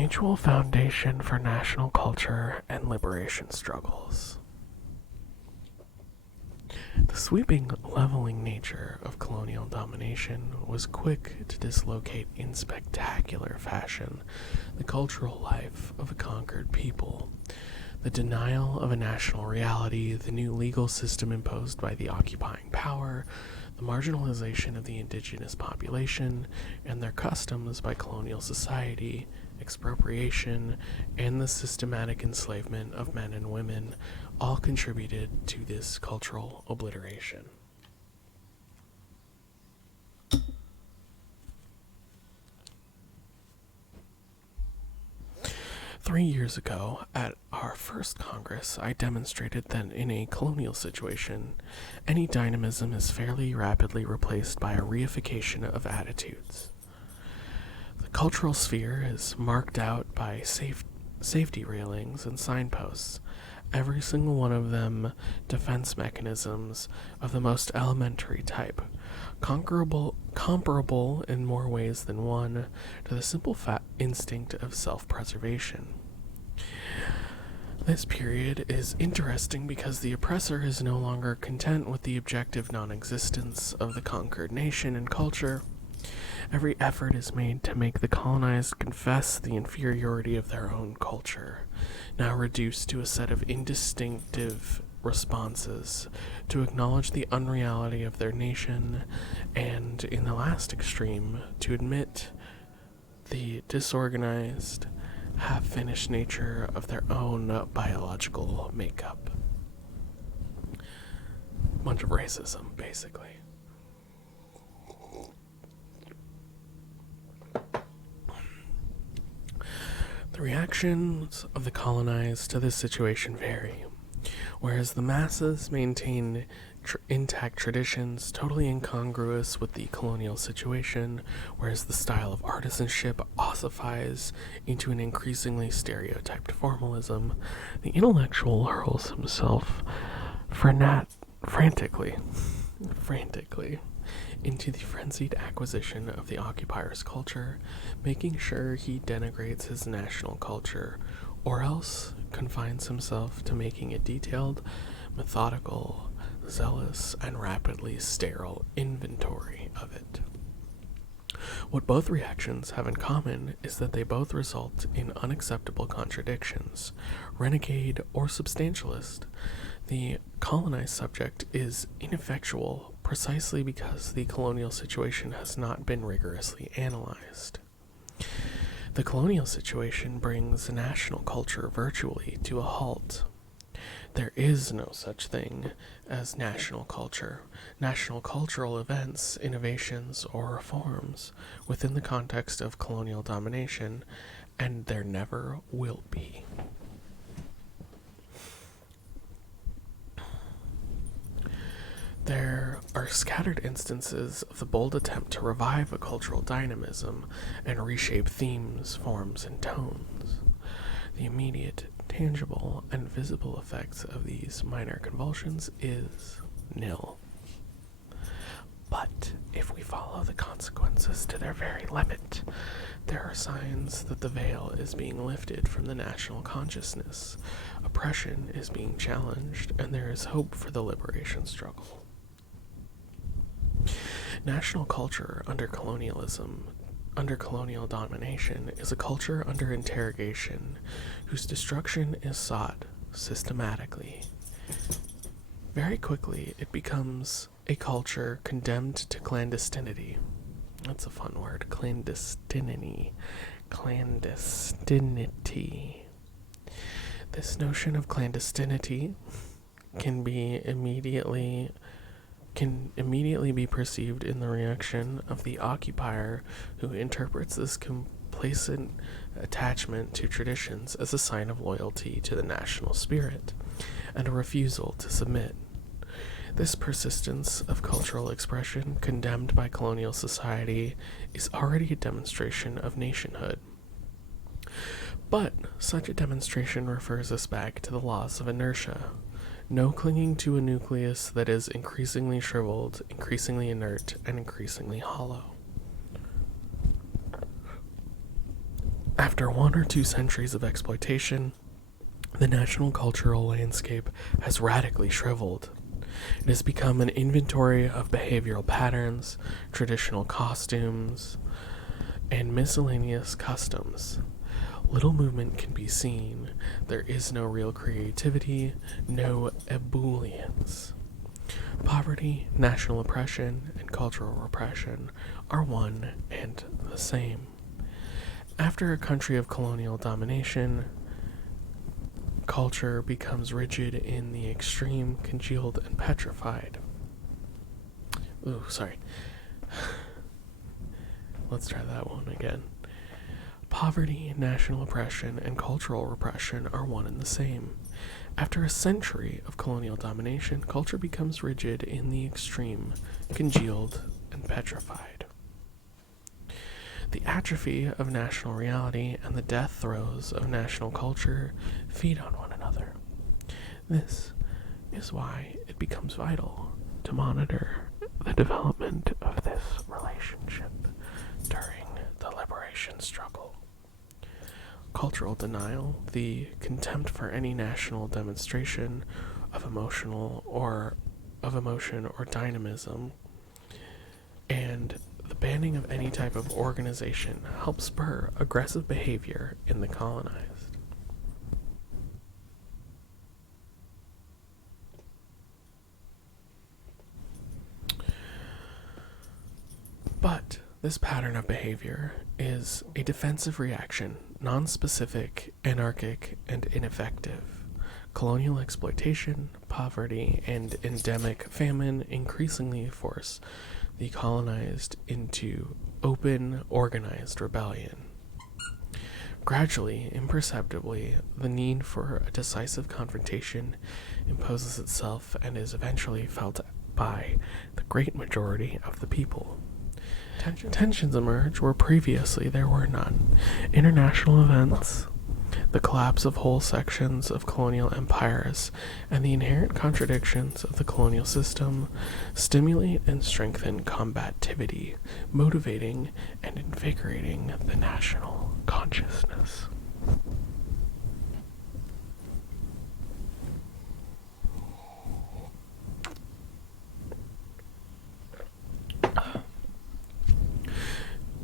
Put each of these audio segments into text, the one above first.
mutual foundation for national culture and liberation struggles. The sweeping, leveling nature of colonial domination was quick to dislocate in spectacular fashion the cultural life of a conquered people. The denial of a national reality, the new legal system imposed by the occupying power, the marginalization of the indigenous population and their customs by colonial society, expropriation, and the systematic enslavement of men and women all contributed to this cultural obliteration. Three years ago, at our first Congress, I demonstrated that in a colonial situation, any dynamism is fairly rapidly replaced by a reification of attitudes. The cultural sphere is marked out by safety railings and signposts, every single one of them defense mechanisms of the most elementary type, comparable in more ways than one to the simple instinct of self-preservation. This period is interesting because the oppressor is no longer content with the objective non-existence of the conquered nation and culture. Every effort is made to make the colonized confess the inferiority of their own culture, now reduced to a set of indistinctive responses, to acknowledge the unreality of their nation, and, in the last extreme, to admit the disorganized, half-finished nature of their own biological makeup. Bunch of racism, basically. The reactions of the colonized to this situation vary. Whereas the masses maintain intact traditions totally incongruous with the colonial situation, whereas the style of artisanship ossifies into an increasingly stereotyped formalism, the intellectual hurls himself frantically into the frenzied acquisition of the occupier's culture, making sure he denigrates his national culture, or else confines himself to making a detailed, methodical, zealous, and rapidly sterile inventory of it. What both reactions have in common is that they both result in unacceptable contradictions, renegade or substantialist. The colonized subject is ineffectual precisely because the colonial situation has not been rigorously analyzed. The colonial situation brings national culture virtually to a halt. There is no such thing as national culture, national cultural events, innovations, or reforms within the context of colonial domination, and there never will be. There are scattered instances of the bold attempt to revive a cultural dynamism and reshape themes, forms, and tones. The immediate, tangible, and visible effects of these minor convulsions is nil. But if we follow the consequences to their very limit, there are signs that the veil is being lifted from the national consciousness, oppression is being challenged, and there is hope for the liberation struggle. National culture under colonial domination, is a culture under interrogation, whose destruction is sought systematically. Very quickly, it becomes a culture condemned to clandestinity. That's a fun word, clandestinity. Clandestinity. This notion of clandestinity can immediately be perceived in the reaction of the occupier, who interprets this complacent attachment to traditions as a sign of loyalty to the national spirit and a refusal to submit. This persistence of cultural expression, condemned by colonial society, is already a demonstration of nationhood. But such a demonstration refers us back to the laws of inertia. No clinging to a nucleus that is increasingly shriveled, increasingly inert, and increasingly hollow. After 1 or 2 centuries of exploitation, the national cultural landscape has radically shriveled. It has become an inventory of behavioral patterns, traditional costumes, and miscellaneous customs. Little movement can be seen. There is no real creativity, no ebullience. Poverty, national oppression, and cultural repression are one and the same. After a country of colonial domination, culture becomes rigid in the extreme, congealed, and petrified. Ooh, sorry. Let's try that one again. Poverty, national oppression, and cultural repression are one and the same. After a century of colonial domination, culture becomes rigid in the extreme, congealed, and petrified. The atrophy of national reality and the death throes of national culture feed on one another. This is why it becomes vital to monitor the development of this relationship during the liberation struggle. Cultural denial, the contempt for any national demonstration of emotion or dynamism, and the banning of any type of organization helps spur aggressive behavior in the colonized. But this pattern of behavior is a defensive reaction, non-specific, anarchic, and ineffective. Colonial exploitation, poverty, and endemic famine increasingly force the colonized into open, organized rebellion. Gradually, imperceptibly, the need for a decisive confrontation imposes itself and is eventually felt by the great majority of the people. Tensions emerge where previously there were none. International events, the collapse of whole sections of colonial empires, and the inherent contradictions of the colonial system stimulate and strengthen combativity, motivating and invigorating the national consciousness.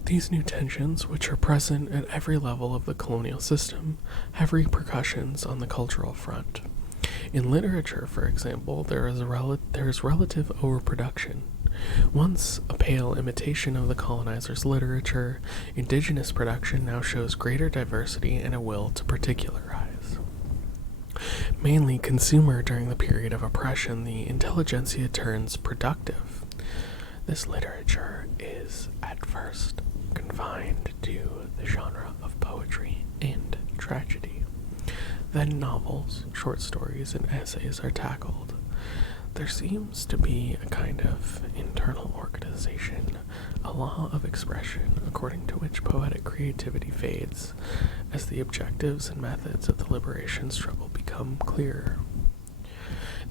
These new tensions, which are present at every level of the colonial system, have repercussions on the cultural front. In literature, for example, there is relative overproduction. Once a pale imitation of the colonizers' literature, indigenous production now shows greater diversity and a will to particularize. Mainly consumer during the period of oppression, the intelligentsia turns productive. This literature is, at first, confined to the genre of poetry and tragedy. Then novels, short stories, and essays are tackled. There seems to be a kind of internal organization, a law of expression according to which poetic creativity fades as the objectives and methods of the liberation struggle become clearer.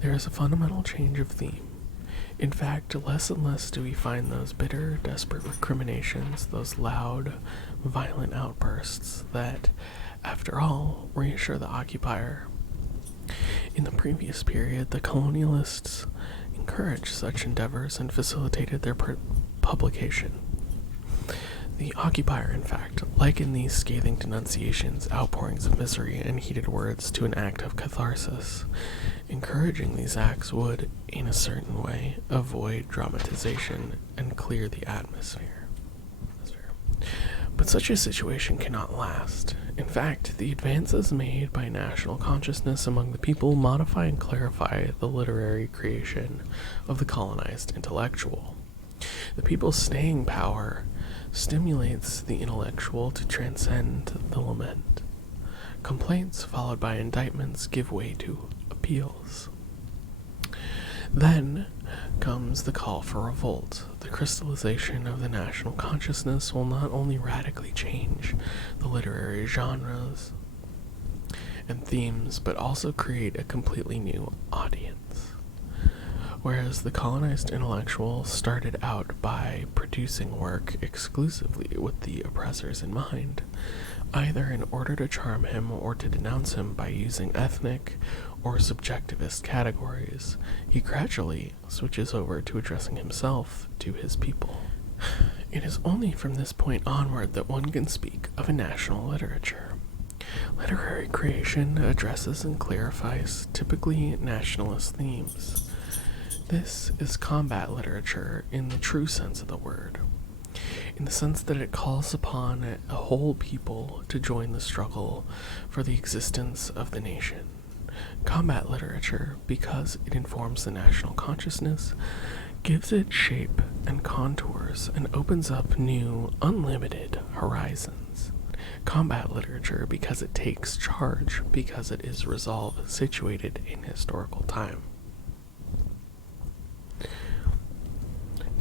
There is a fundamental change of theme. In fact, less and less do we find those bitter, desperate recriminations, those loud, violent outbursts that, after all, reassure the occupier. In the previous period, the colonialists encouraged such endeavors and facilitated their publication. The occupier, in fact, likened these scathing denunciations, outpourings of misery, and heated words to an act of catharsis. Encouraging these acts would, in a certain way, avoid dramatization and clear the atmosphere. But such a situation cannot last. In fact, the advances made by national consciousness among the people modify and clarify the literary creation of the colonized intellectual. The people's staying power stimulates the intellectual to transcend the lament. Complaints followed by indictments give way to appeals. Then comes the call for revolt. The crystallization of the national consciousness will not only radically change the literary genres and themes, but also create a completely new audience. Whereas the colonized intellectual started out by producing work exclusively with the oppressors in mind, either in order to charm him or to denounce him by using ethnic or subjectivist categories, he gradually switches over to addressing himself to his people. It is only from this point onward that one can speak of a national literature. Literary creation addresses and clarifies typically nationalist themes. This is combat literature in the true sense of the word, in the sense that it calls upon a whole people to join the struggle for the existence of the nation. Combat literature, because it informs the national consciousness, gives it shape and contours and opens up new, unlimited horizons. Combat literature, because it takes charge, because it is resolved, situated in historical time.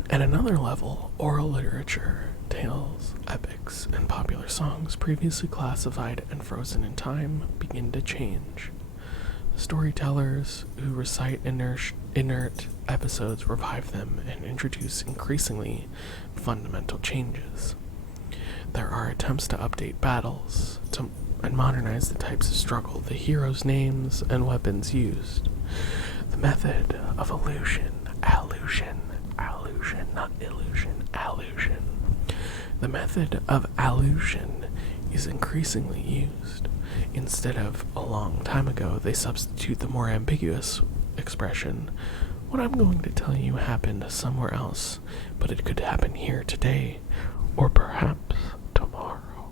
At another level, oral literature, tales, epics, and popular songs previously classified and frozen in time begin to change. The storytellers who recite inert episodes revive them and introduce increasingly fundamental changes. There are attempts to update battles and modernize the types of struggle, the heroes' names, and weapons used. The method of allusion, not illusion, allusion. The method of allusion is increasingly used. Instead of a long time ago, they substitute the more ambiguous expression, what I'm going to tell you happened somewhere else, but it could happen here today, or perhaps tomorrow.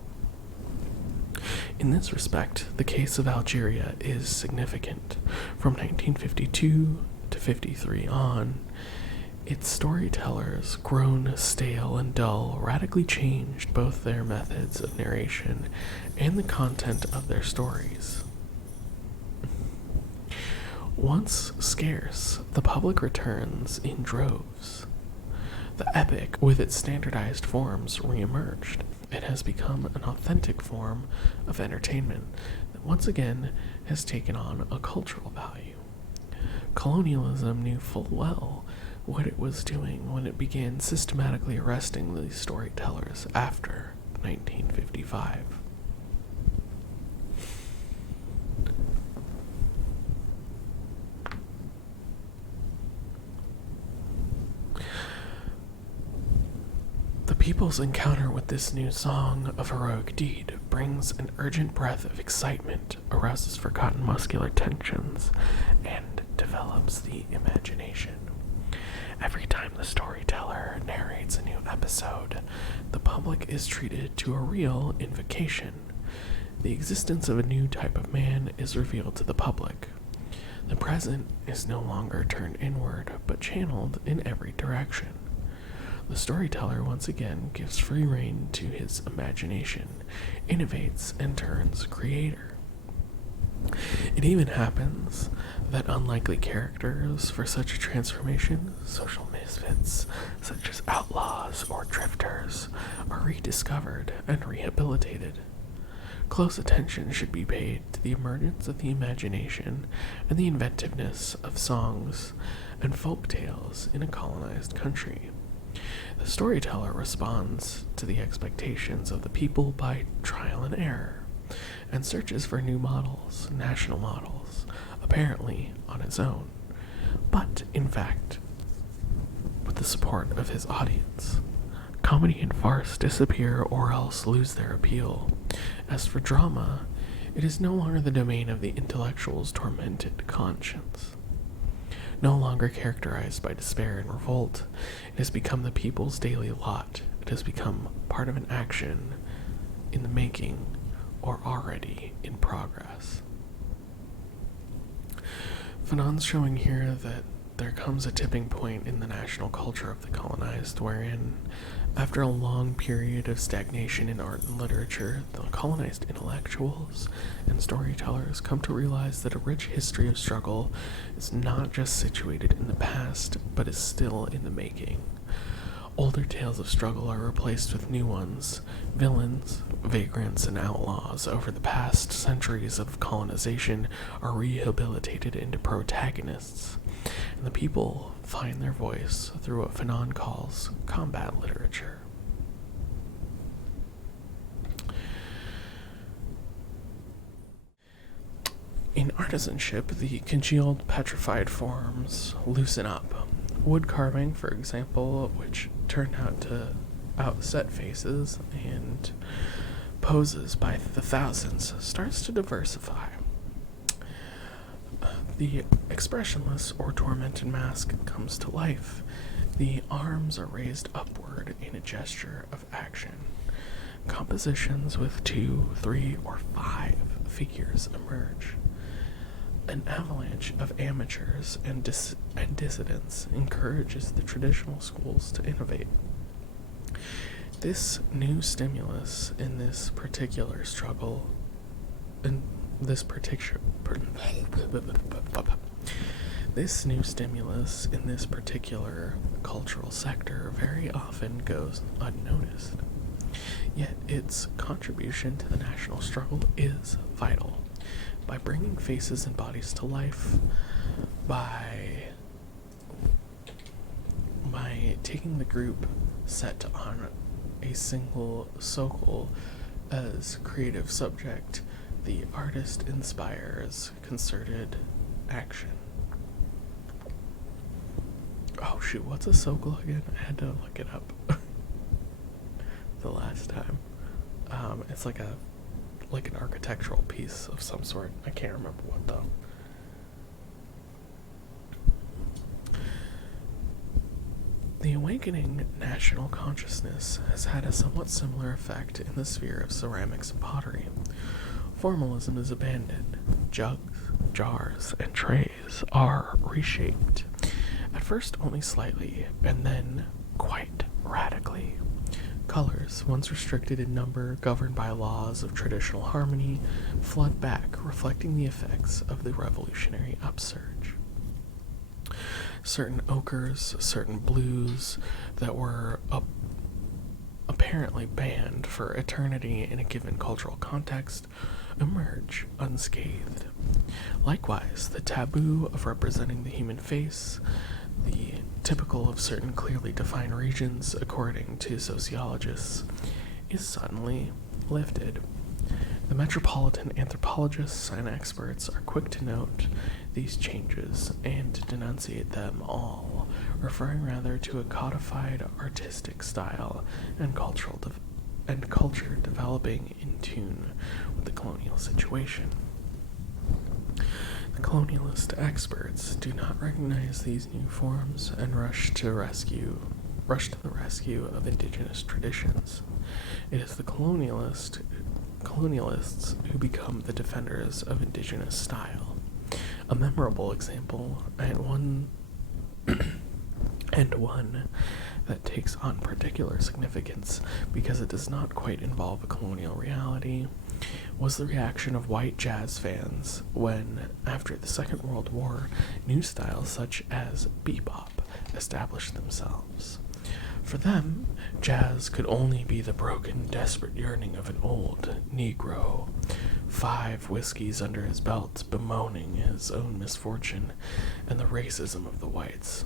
In this respect, the case of Algeria is significant. From 1952 to 53 on, its storytellers, grown stale and dull, radically changed both their methods of narration and the content of their stories. Once scarce, the public returns in droves. The epic, with its standardized forms, reemerged. It has become an authentic form of entertainment that once again has taken on a cultural value. Colonialism knew full well what it was doing when it began systematically arresting these storytellers after 1955. The people's encounter with this new song of heroic deed brings an urgent breath of excitement, arouses forgotten muscular tensions, and develops the imagination. Every time the storyteller narrates a new episode, the public is treated to a real invocation. The existence of a new type of man is revealed to the public. The present is no longer turned inward, but channeled in every direction. The storyteller once again gives free rein to his imagination, innovates, and turns creator. It even happens that unlikely characters for such a transformation, social misfits such as outlaws or drifters, are rediscovered and rehabilitated. Close attention should be paid to the emergence of the imagination and the inventiveness of songs and folk tales in a colonized country. The storyteller responds to the expectations of the people by trial and error, and searches for new models, national models, apparently on his own, but in fact, with the support of his audience. Comedy and farce disappear or else lose their appeal. As for drama, it is no longer the domain of the intellectual's tormented conscience. No longer characterized by despair and revolt, it has become the people's daily lot. It has become part of an action in the making or already in progress. Fanon's showing here that there comes a tipping point in the national culture of the colonized, wherein, after a long period of stagnation in art and literature, the colonized intellectuals and storytellers come to realize that a rich history of struggle is not just situated in the past, but is still in the making. Older tales of struggle are replaced with new ones. Villains, vagrants and outlaws over the past centuries of colonization are rehabilitated into protagonists, and the people find their voice through what Fanon calls combat literature. In artisanship, the congealed petrified forms loosen up. Wood carving, for example, which turned out to outset faces and poses by the thousands, starts to diversify. The expressionless or tormented mask comes to life. The arms are raised upward in a gesture of action. Compositions with 2, 3, or 5 figures emerge. An avalanche of amateurs and dissidents encourages the traditional schools to innovate. This new stimulus in this particular struggle, this new stimulus in this particular cultural sector very often goes unnoticed. Yet its contribution to the national struggle is vital. By bringing faces and bodies to life, by taking the group set on a single socle as creative subject, the artist inspires concerted action. Oh shoot, what's a socle again? I had to look it up the last time. It's like an architectural piece of some sort. I can't remember what though. The awakening national consciousness has had a somewhat similar effect in the sphere of ceramics and pottery. Formalism is abandoned. Jugs, jars, and trays are reshaped, at first only slightly, and then quite radically. Colors, once restricted in number, governed by laws of traditional harmony, flood back, reflecting the effects of the revolutionary upsurge. Certain ochres, certain blues that were apparently banned for eternity in a given cultural context emerge unscathed. Likewise, the taboo of representing the human face, the typical of certain clearly defined regions, according to sociologists, is suddenly lifted. The metropolitan anthropologists and experts are quick to note these changes and to denunciate them all, referring rather to a codified artistic style and culture developing in tune with the colonial situation. The colonialist experts do not recognize these new forms and rush to the rescue of indigenous traditions. It is the colonialists who become the defenders of indigenous style. A memorable example, and one that takes on particular significance because it does not quite involve a colonial reality, was the reaction of white jazz fans when, after the Second World War, new styles such as bebop established themselves. For them, jazz could only be the broken, desperate yearning of an old Negro, 5 whiskeys under his belt, bemoaning his own misfortune and the racism of the whites.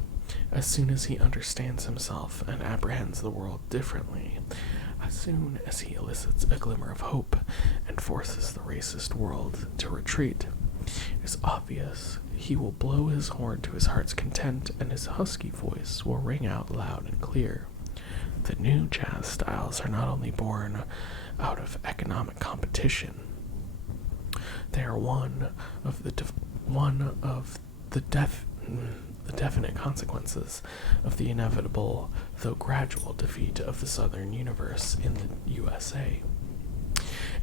As soon as he understands himself and apprehends the world differently, as soon as he elicits a glimmer of hope and forces the racist world to retreat, it's obvious he will blow his horn to his heart's content, and his husky voice will ring out loud and clear. The new jazz styles are not only born out of economic competition, they are one of the definite consequences of the inevitable, though gradual, defeat of the Southern universe in the USA.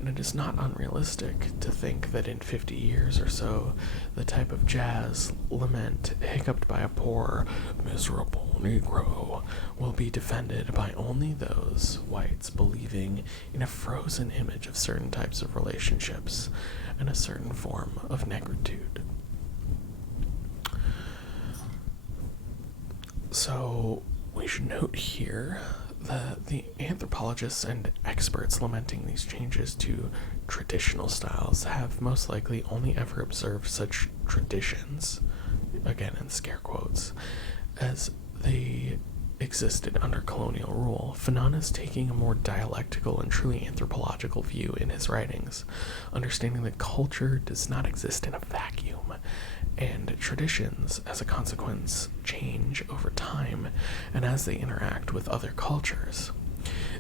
And it is not unrealistic to think that in 50 years or so, the type of jazz lament hiccuped by a poor, miserable Negro will be defended by only those whites believing in a frozen image of certain types of relationships and a certain form of negritude. So, we should note here The anthropologists and experts lamenting these changes to traditional styles have most likely only ever observed such traditions, again in scare quotes, as they existed under colonial rule. Fanon is taking a more dialectical and truly anthropological view in his writings, understanding that culture does not exist in a vacuum, and traditions, as a consequence, change over time and as they interact with other cultures.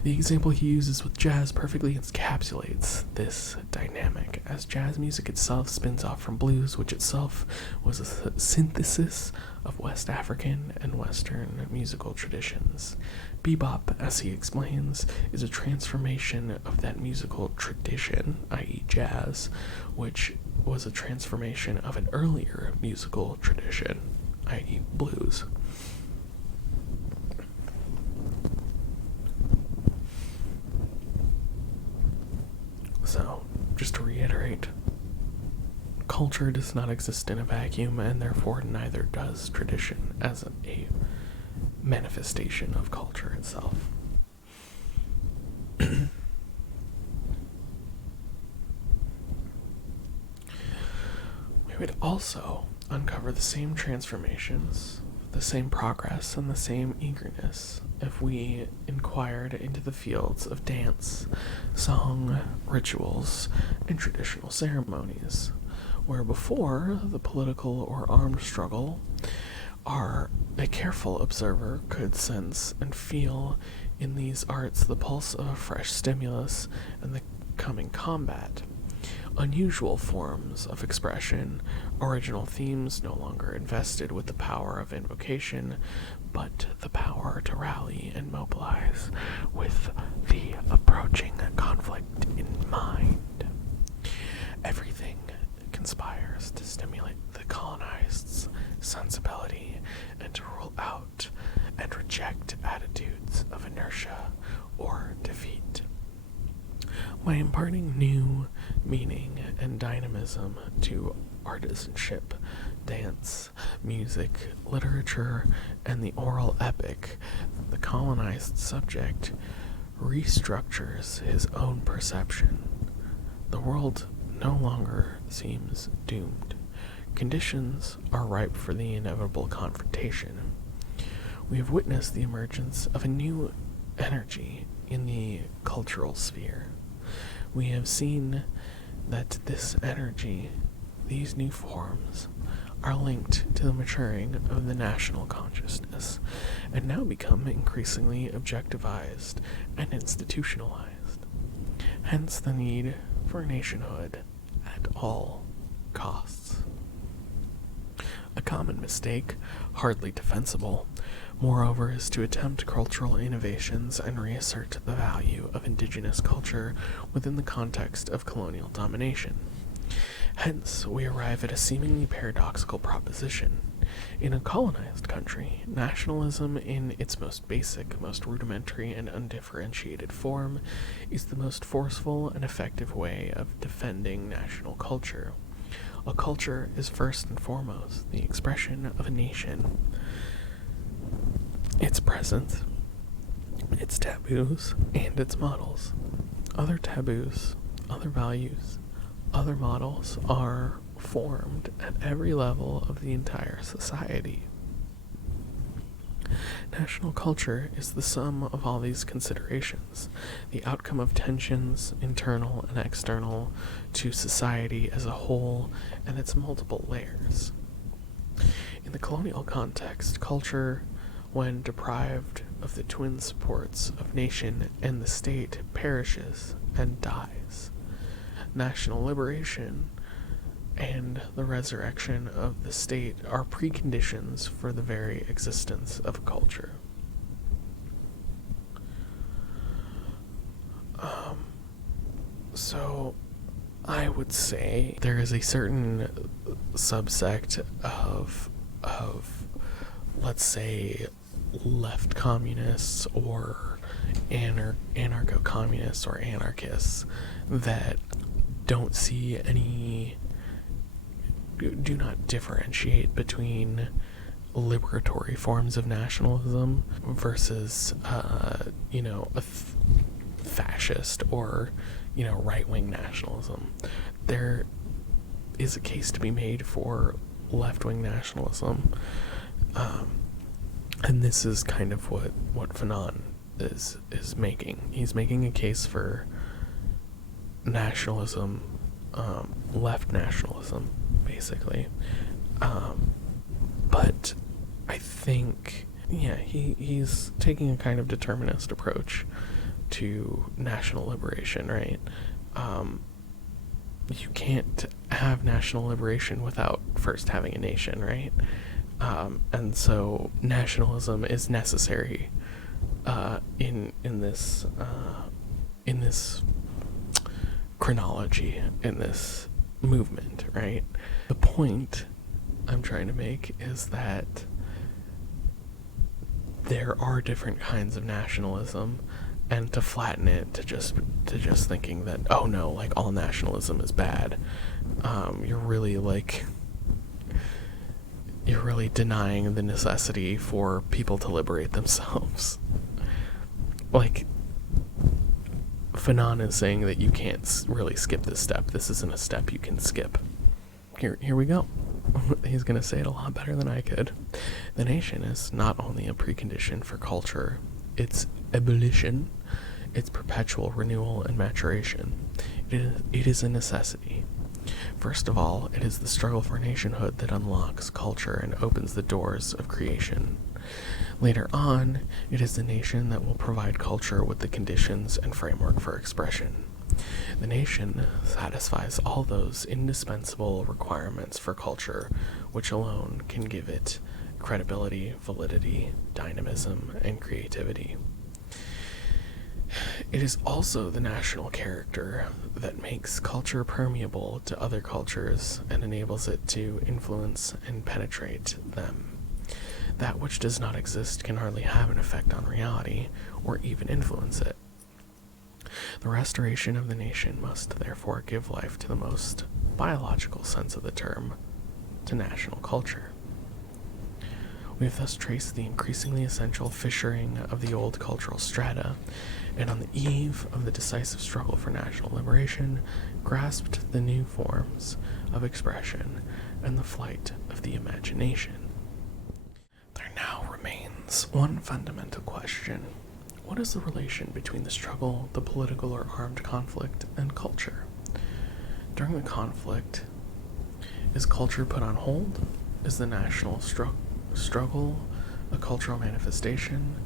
The example he uses with jazz perfectly encapsulates this dynamic, as jazz music itself spins off from blues, which itself was a synthesis of West African and Western musical traditions. Bebop, as he explains, is a transformation of that musical tradition, i.e. jazz, which was a transformation of an earlier musical tradition, i.e. blues. So, just to reiterate, culture does not exist in a vacuum, and therefore neither does tradition as a manifestation of culture itself. We would also uncover the same transformations, the same progress, and the same eagerness if we inquired into the fields of dance, song, rituals, and traditional ceremonies, where before the political or armed struggle, a careful observer could sense and feel in these arts the pulse of a fresh stimulus and the coming combat. Unusual forms of expression, original themes no longer invested with the power of invocation, but the power to rally and mobilize with the approaching conflict in mind. Everything conspires to stimulate the colonized's sensibility and to rule out and reject attitudes of inertia or defeat. By imparting new meaning and dynamism to artisanship, dance, music, literature, and the oral epic, the colonized subject restructures his own perception. The world no longer seems doomed. Conditions are ripe for the inevitable confrontation. We have witnessed the emergence of a new energy in the cultural sphere. We have seen that this energy, these new forms, are linked to the maturing of the national consciousness, and now become increasingly objectivized and institutionalized. Hence the need for nationhood at all costs. A common mistake, hardly defensible, moreover, is to attempt cultural innovations and reassert the value of indigenous culture within the context of colonial domination. Hence, we arrive at a seemingly paradoxical proposition. In a colonized country, nationalism in its most basic, most rudimentary, and undifferentiated form is the most forceful and effective way of defending national culture. A culture is first and foremost the expression of a nation. Its presence, its taboos, and its models. Other taboos, other values, other models are formed at every level of the entire society. National culture is the sum of all these considerations, the outcome of tensions, internal and external, to society as a whole and its multiple layers. In the colonial context, culture, when deprived of the twin supports of nation and the state, perishes and dies. National liberation and the resurrection of the state are preconditions for the very existence of a culture. So I would say there is a certain subsect of let's say left communists or anarcho-communists or anarchists that don't see any, do not differentiate between liberatory forms of nationalism versus, fascist or, right-wing nationalism. There is a case to be made for left-wing nationalism, and this is kind of what Fanon is making. He's making a case for nationalism, left nationalism, basically. But I think, he's taking a kind of determinist approach to national liberation, right? You can't have national liberation without first having a nation, right? And so nationalism is necessary in this chronology, in this movement, right? The point I'm trying to make is that there are different kinds of nationalism, and to flatten it to just thinking that, oh no, like all nationalism is bad, you're really denying the necessity for people to liberate themselves. Like, Fanon is saying that you can't really skip this step. This isn't a step you can skip. Here we go. He's going to say it a lot better than I could. The nation is not only a precondition for culture, its ebullition, its perpetual renewal and maturation. It is a necessity. First of all, it is the struggle for nationhood that unlocks culture and opens the doors of creation. Later on, it is the nation that will provide culture with the conditions and framework for expression. The nation satisfies all those indispensable requirements for culture, which alone can give it credibility, validity, dynamism, and creativity. It is also the national character that makes culture permeable to other cultures and enables it to influence and penetrate them. That which does not exist can hardly have an effect on reality or even influence it. The restoration of the nation must therefore give life to the most biological sense of the term, to national culture. We have thus traced the increasingly essential fissuring of the old cultural strata, and on the eve of the decisive struggle for national liberation, grasped the new forms of expression and the flight of the imagination. There now remains one fundamental question. What is the relation between the struggle, the political or armed conflict, and culture? During the conflict, is culture put on hold? Is the national struggle a cultural manifestation?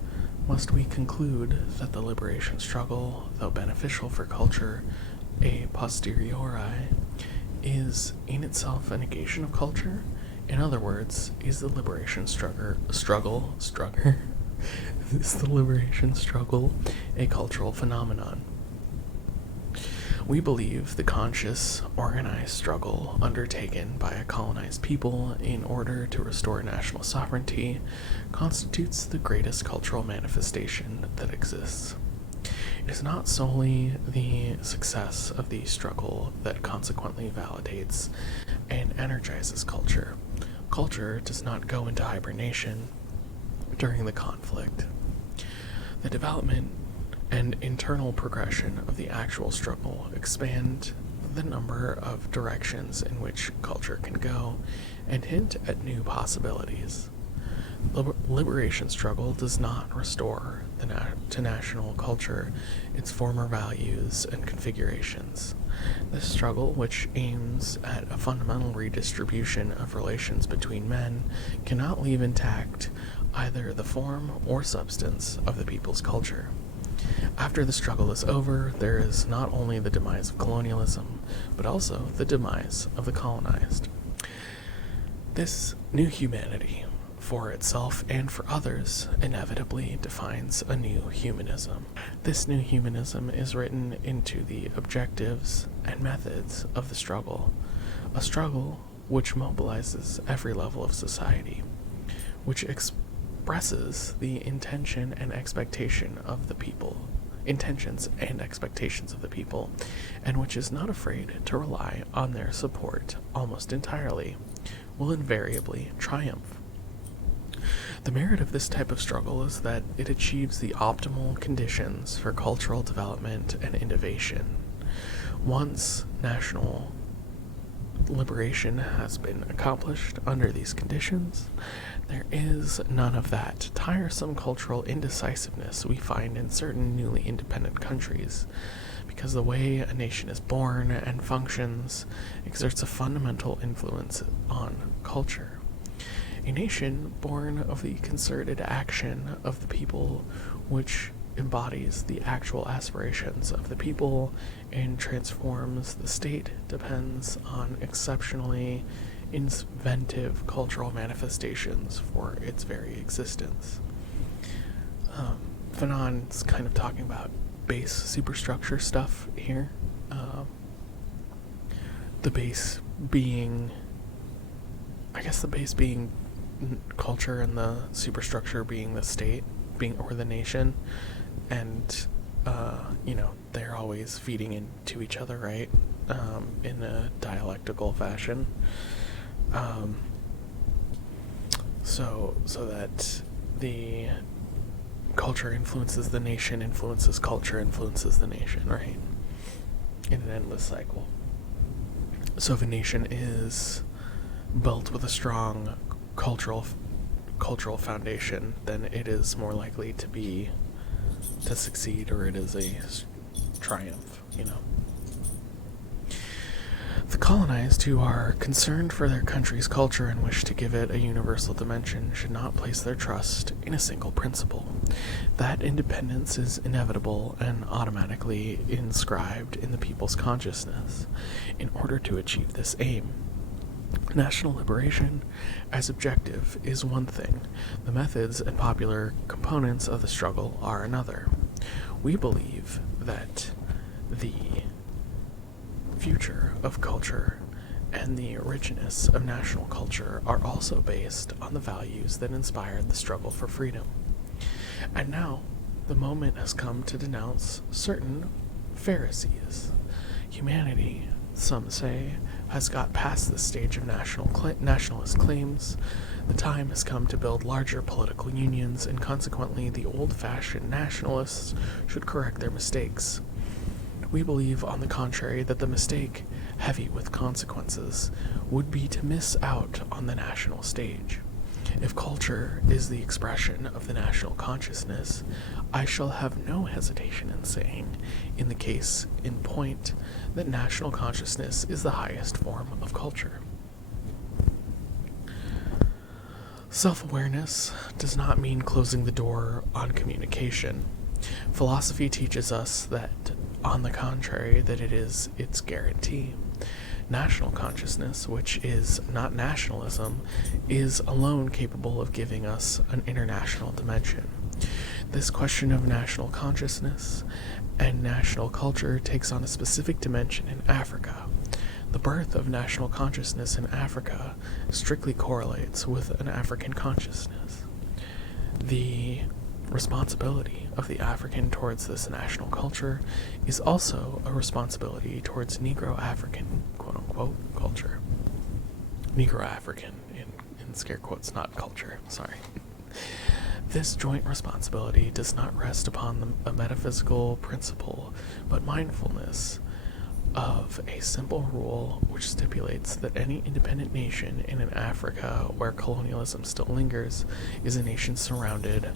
Must we conclude that the liberation struggle, though beneficial for culture a posteriori, is in itself a negation of culture? In other words, is the liberation struggle is the liberation struggle a cultural phenomenon? We believe the conscious, organized struggle undertaken by a colonized people in order to restore national sovereignty constitutes the greatest cultural manifestation that exists. It is not solely the success of the struggle that consequently validates and energizes culture. Culture does not go into hibernation during the conflict. The development and internal progression of the actual struggle expand the number of directions in which culture can go and hint at new possibilities. The liberation struggle does not restore to national culture its former values and configurations. This struggle, which aims at a fundamental redistribution of relations between men, cannot leave intact either the form or substance of the people's culture. After the struggle is over, there is not only the demise of colonialism, but also the demise of the colonized. This new humanity, for itself and for others, inevitably defines a new humanism. This new humanism is written into the objectives and methods of the struggle, a struggle which mobilizes every level of society, which expresses the intentions and expectations of the people, and which is not afraid to rely on their support almost entirely, will invariably triumph. The merit of this type of struggle is that it achieves the optimal conditions for cultural development and innovation. Once national liberation has been accomplished under these conditions, there is none of that tiresome cultural indecisiveness we find in certain newly independent countries, because the way a nation is born and functions exerts a fundamental influence on culture. A nation born of the concerted action of the people, which embodies the actual aspirations of the people and transforms the state, depends on exceptionally inventive cultural manifestations for its very existence. Fanon's kind of talking about base superstructure stuff here. The base being, I guess the base being culture and the superstructure being the state, or the nation. And, they're always feeding into each other, right? In a dialectical fashion. So that the culture influences the nation, influences culture, influences the nation, right? In an endless cycle. So if a nation is built with a strong cultural foundation, then it is more likely to succeed, or it is a triumph, The colonized, who are concerned for their country's culture and wish to give it a universal dimension, should not place their trust in a single principle. That independence is inevitable and automatically inscribed in the people's consciousness. In order to achieve this aim, national liberation as objective is one thing. The methods and popular components of the struggle are another. We believe that the future of culture and the richness of national culture are also based on the values that inspired the struggle for freedom. And now, the moment has come to denounce certain Pharisees. Humanity, some say, has got past this stage of nationalist claims. The time has come to build larger political unions, and consequently the old-fashioned nationalists should correct their mistakes. We believe, on the contrary, that the mistake, heavy with consequences, would be to miss out on the national stage. If culture is the expression of the national consciousness, I shall have no hesitation in saying, in the case in point, that national consciousness is the highest form of culture. Self-awareness does not mean closing the door on communication. Philosophy teaches us that, on the contrary, that it is its guarantee. National consciousness, which is not nationalism, is alone capable of giving us an international dimension. This question of national consciousness and national culture takes on a specific dimension in Africa. The birth of national consciousness in Africa strictly correlates with an African consciousness. The responsibility of the African towards this national culture is also a responsibility towards Negro-African, quote-unquote, culture. Negro-African, in scare quotes, not culture, sorry. This joint responsibility does not rest upon a metaphysical principle, but mindfulness of a simple rule which stipulates that any independent nation in an Africa where colonialism still lingers is a nation surrounded,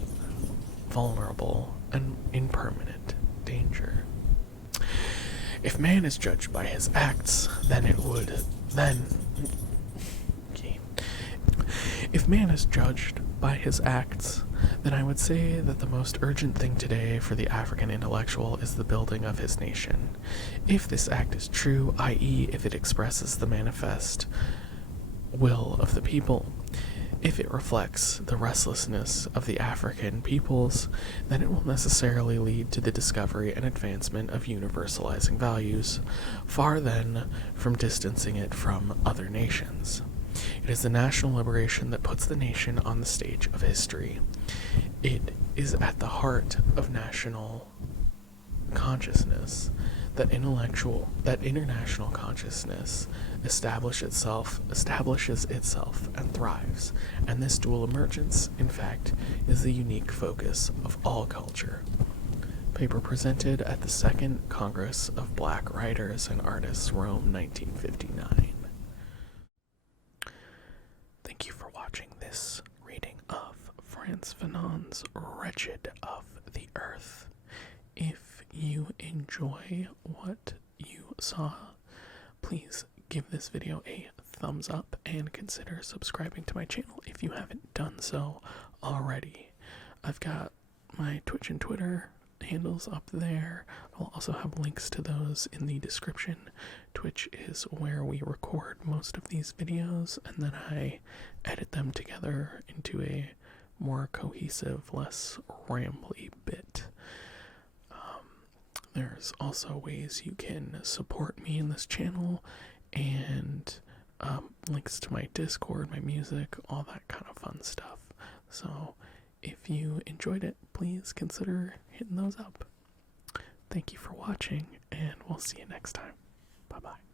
vulnerable, and in permanent danger. If man is judged by his acts, If man is judged by his acts, then I would say that the most urgent thing today for the African intellectual is the building of his nation. If this act is true, i.e., if it expresses the manifest will of the people, if it reflects the restlessness of the African peoples, then it will necessarily lead to the discovery and advancement of universalizing values, far then from distancing it from other nations. It is the national liberation that puts the nation on the stage of history. It is at the heart of national consciousness that international consciousness establishes itself and thrives, and this dual emergence, in fact, is the unique focus of all culture. Paper presented at the Second Congress of Black Writers and Artists, Rome, 1959. Thank you for watching this reading of Frantz Fanon's Wretched of the Earth. If you enjoy what you saw, please give this video a thumbs up and consider subscribing to my channel if you haven't done so already. I've got my Twitch and Twitter handles up there. I'll also have links to those in the description. Twitch is where we record most of these videos, and then I edit them together into a more cohesive, less rambly bit. There's also ways you can support me in this channel, and links to my Discord, my music, all that kind of fun stuff. So if you enjoyed it, please consider hitting those up. Thank you for watching, and we'll see you next time. Bye-bye.